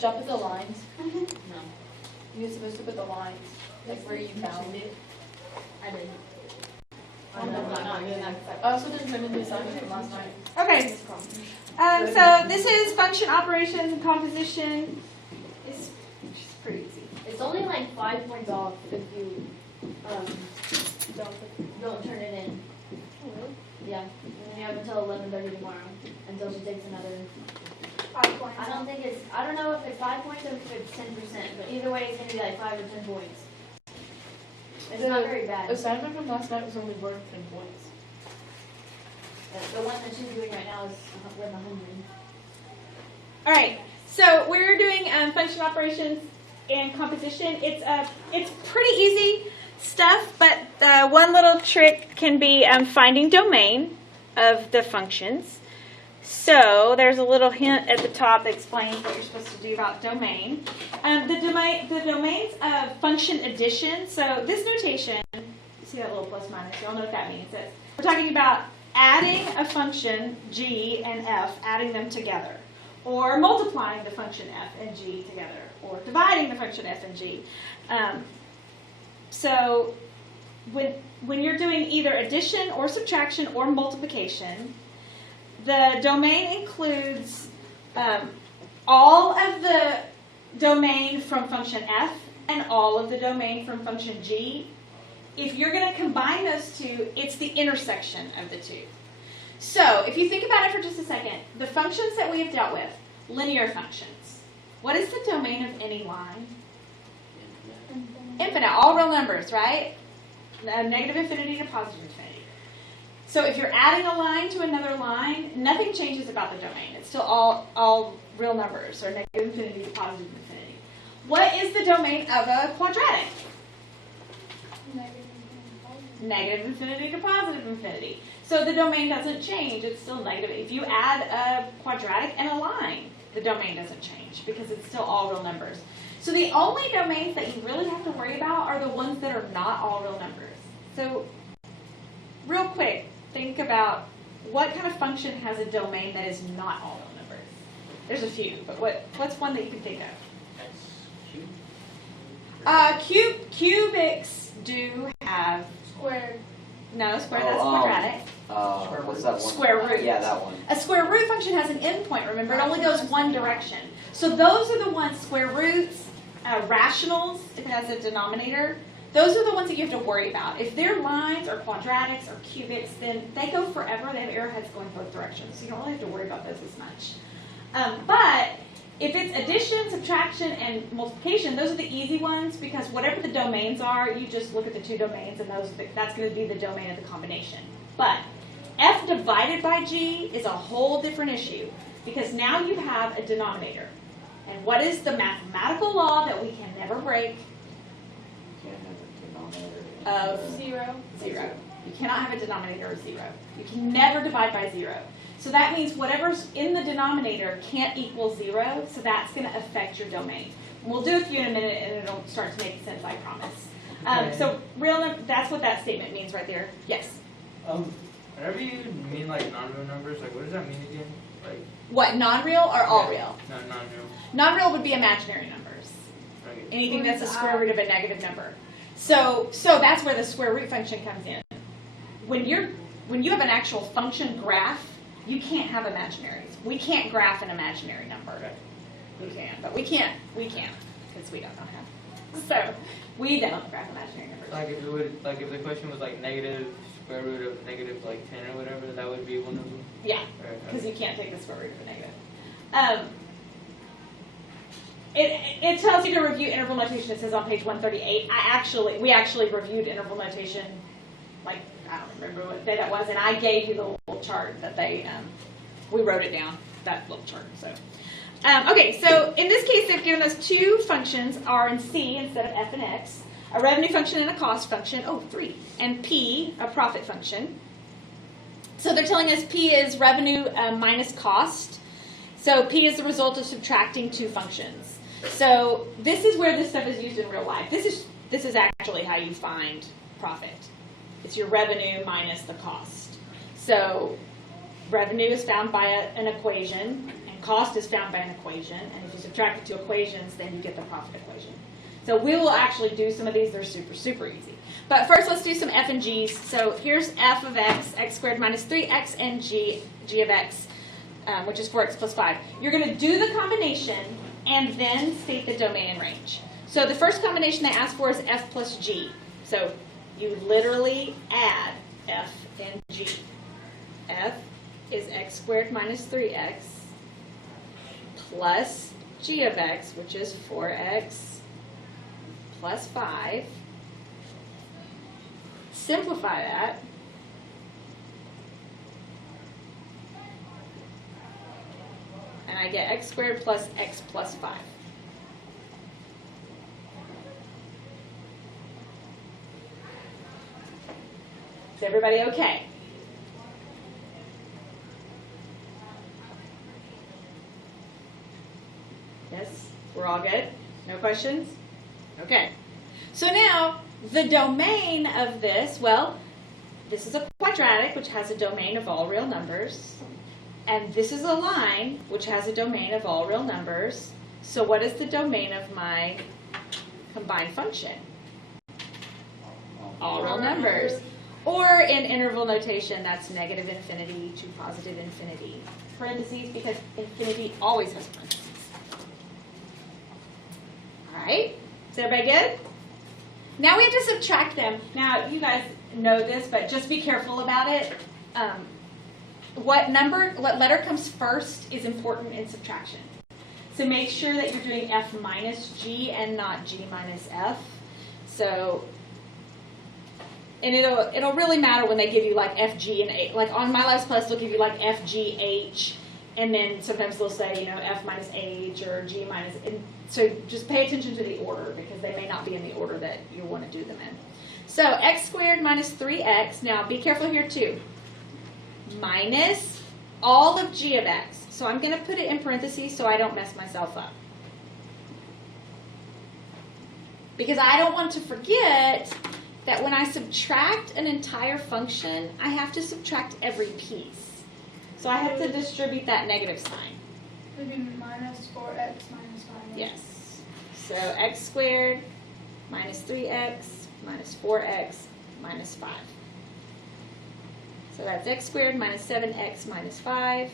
Job with the lines. No, You're supposed to put the lines, like where you found it. I didn't. I also didn't send in the assignment from last night. Okay, so this is function operations and composition. It's pretty easy. It's only like 5 points off if you don't turn it in. Yeah, and you have until 11:30 tomorrow until she takes another. 5 points. I don't know if it's 5 points or if it's 10%, but either way it's gonna be like 5 or 10 points. It's not very bad. Assignment from last night was only worth 10 points. The one that she's doing right now is with 100. All right, so we're doing function operations and composition. It's pretty easy stuff, but one little trick can be finding domain of the functions. So there's a little hint at the top that explains what you're supposed to do about domain. The domains of function addition. So this notation, you see that little plus minus, you all know what that means. We're talking about adding a function g and f, adding them together, or multiplying the function f and g together, or dividing the function f and g. So when you're doing either addition or subtraction or multiplication, the domain includes all of the domain from function f and all of the domain from function g. If you're going to combine those two, it's the intersection of the two. So if you think about it for just a second, the functions that we have dealt with, linear functions, what is the domain of any line? Infinite, all real numbers, right? Negative infinity to positive infinity. So if you're adding a line to another line, nothing changes about the domain. It's still all real numbers, or negative infinity to positive infinity. What is the domain of a quadratic? Negative infinity to positive infinity. So the domain doesn't change. It's still negative. If you add a quadratic and a line, the domain doesn't change because it's still all real numbers. So the only domains that you really have to worry about are the ones that are not all real numbers. So real quick, think about what kind of function has a domain that is not all real numbers. There's a few, but what's one that you can think of? Cubics do have Square. no square. That's quadratic. What's that one? Square root. Yeah, that one. A square root function has an endpoint. Remember, it only goes one direction. So those are the ones, square roots, rationals, if it has a denominator. Those are the ones that you have to worry about. If they're lines or quadratics or cubics, then they go forever. They have arrowheads going both directions. So you don't really have to worry about those as much. But if it's addition, subtraction, and multiplication, those are the easy ones because whatever the domains are, you just look at the two domains and that's going to be the domain of the combination. But f divided by g is a whole different issue because now you have a denominator. And what is the mathematical law that we can never break? Of Zero. zero. You cannot have a denominator of 0. You can never divide by 0. So that means whatever's in the denominator can't equal 0, so that's going to affect your domain. And we'll do a few in a minute and it'll start to make sense, I promise. So that's what that statement means right there. Yes? Whenever you mean like non-real numbers, like what does that mean again? Like What, non-real or all real? no, non-real. Non-real would be imaginary numbers. Okay. Anything that's the square root of a negative number. So that's where the square root function comes in. When you have an actual function graph, you can't have imaginaries. We can't graph an imaginary number. We can, but we can't because we don't know how. So we don't graph imaginary numbers. Like if the question was like negative square root of negative like 10 or whatever, that would be one of them. Yeah, because you can't take the square root of a negative. It tells you to review interval notation. It says on page 138. We actually reviewed interval notation, like I don't remember what day that was, and I gave you the little chart that we wrote it down, that little chart. So, okay, so in this case, they've given us two functions, R and C instead of F and X, a revenue function and a cost function. Oh, 3, and P, a profit function. So they're telling us P is revenue minus cost. So P is the result of subtracting two functions. So this is where this stuff is used in real life. This is actually how you find profit. It's your revenue minus the cost. So revenue is found by an equation, and And cost is found by an equation, and if you subtract the two equations, then you get the profit equation. So we will actually do some of these. They're super, super easy. But first, let's do some f and g's. So here's f of x, x squared minus 3x, and g of x, which is 4x plus 5. You're going to do the combination and then state the domain and range. So the first combination they ask for is f plus g. So you literally add f and g. F is x squared minus 3x plus g of x, which is 4x plus 5. Simplify that. And I get x squared plus x plus 5. Is everybody okay? Yes? We're all good? No questions? Okay. So now, the domain of this, well, this is a quadratic, which has a domain of all real numbers. And this is a line, which has a domain of all real numbers. So what is the domain of my combined function? All real numbers. Or in interval notation, that's negative infinity to positive infinity. Parentheses, because infinity always has parentheses. All right? Is everybody good? Now we have to subtract them. Now, you guys know this, but just be careful about it. What letter comes first is important in subtraction. So make sure that you're doing f minus g and not g minus f. So, and it'll really matter when they give you like f, g, and h. Like on My Lives Plus, they'll give you like f, g, h, and then sometimes they'll say, f minus h or g minus. And so just pay attention to the order because they may not be in the order that you want to do them in. So x squared minus 3x. Now be careful here too. Minus all of g of x. So I'm going to put it in parentheses so I don't mess myself up. Because I don't want to forget that when I subtract an entire function, I have to subtract every piece. So I have to distribute that negative sign. Would be minus 4x minus 5. Yes. So x squared minus 3x minus 4x minus 5. So that's x squared minus 7x minus 5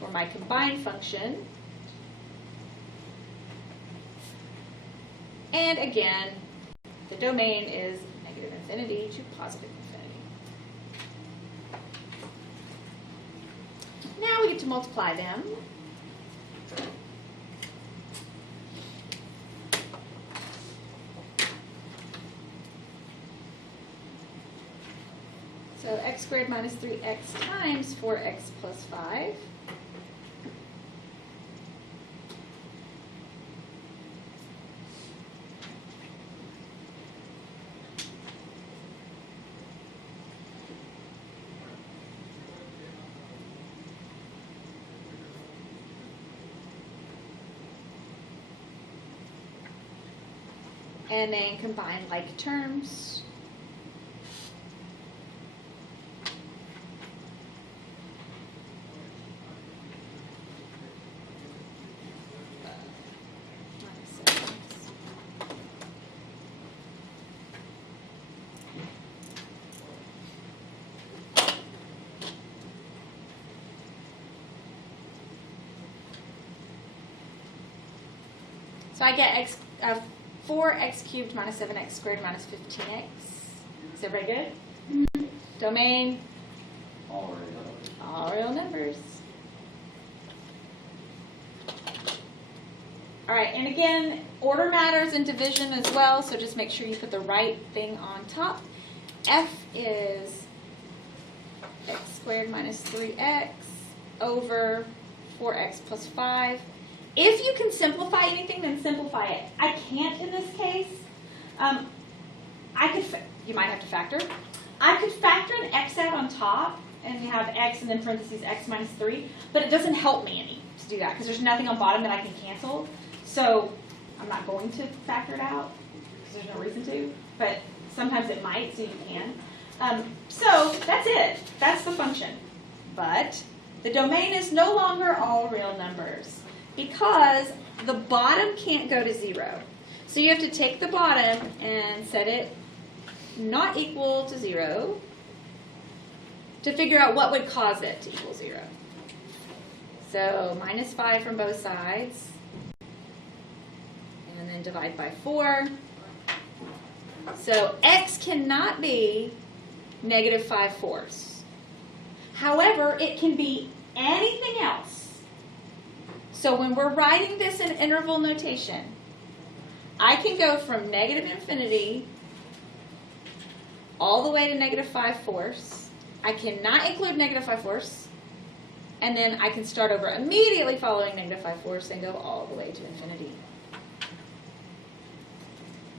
for my combined function. And again, the domain is negative infinity to positive infinity. Now we get to multiply them. So x squared minus 3x times 4x plus 5. And then combine like terms. So I get 4x cubed minus 7x squared minus 15x. Is everybody good? Mm-hmm. Domain? All real numbers. All right, and again, order matters in division as well, so just make sure you put the right thing on top. F is x squared minus 3x over 4x plus 5. If you can simplify anything, then simplify it. I can't in this case. You might have to factor. I could factor an x out on top and have x and then parentheses x minus 3, but it doesn't help me any to do that because there's nothing on bottom that I can cancel. So I'm not going to factor it out because there's no reason to, but sometimes it might, so you can. So that's it. That's the function. But The domain is no longer all real numbers because the bottom can't go to 0. So you have to take the bottom and set it not equal to 0 to figure out what would cause it to equal 0. So minus 5 from both sides, and then divide by 4. So x cannot be negative 5/4. However, it can be anything else. So when we're writing this in interval notation, I can go from negative infinity all the way to negative 5/4. I cannot include negative 5/4. And then I can start over immediately following negative 5/4 and go all the way to infinity.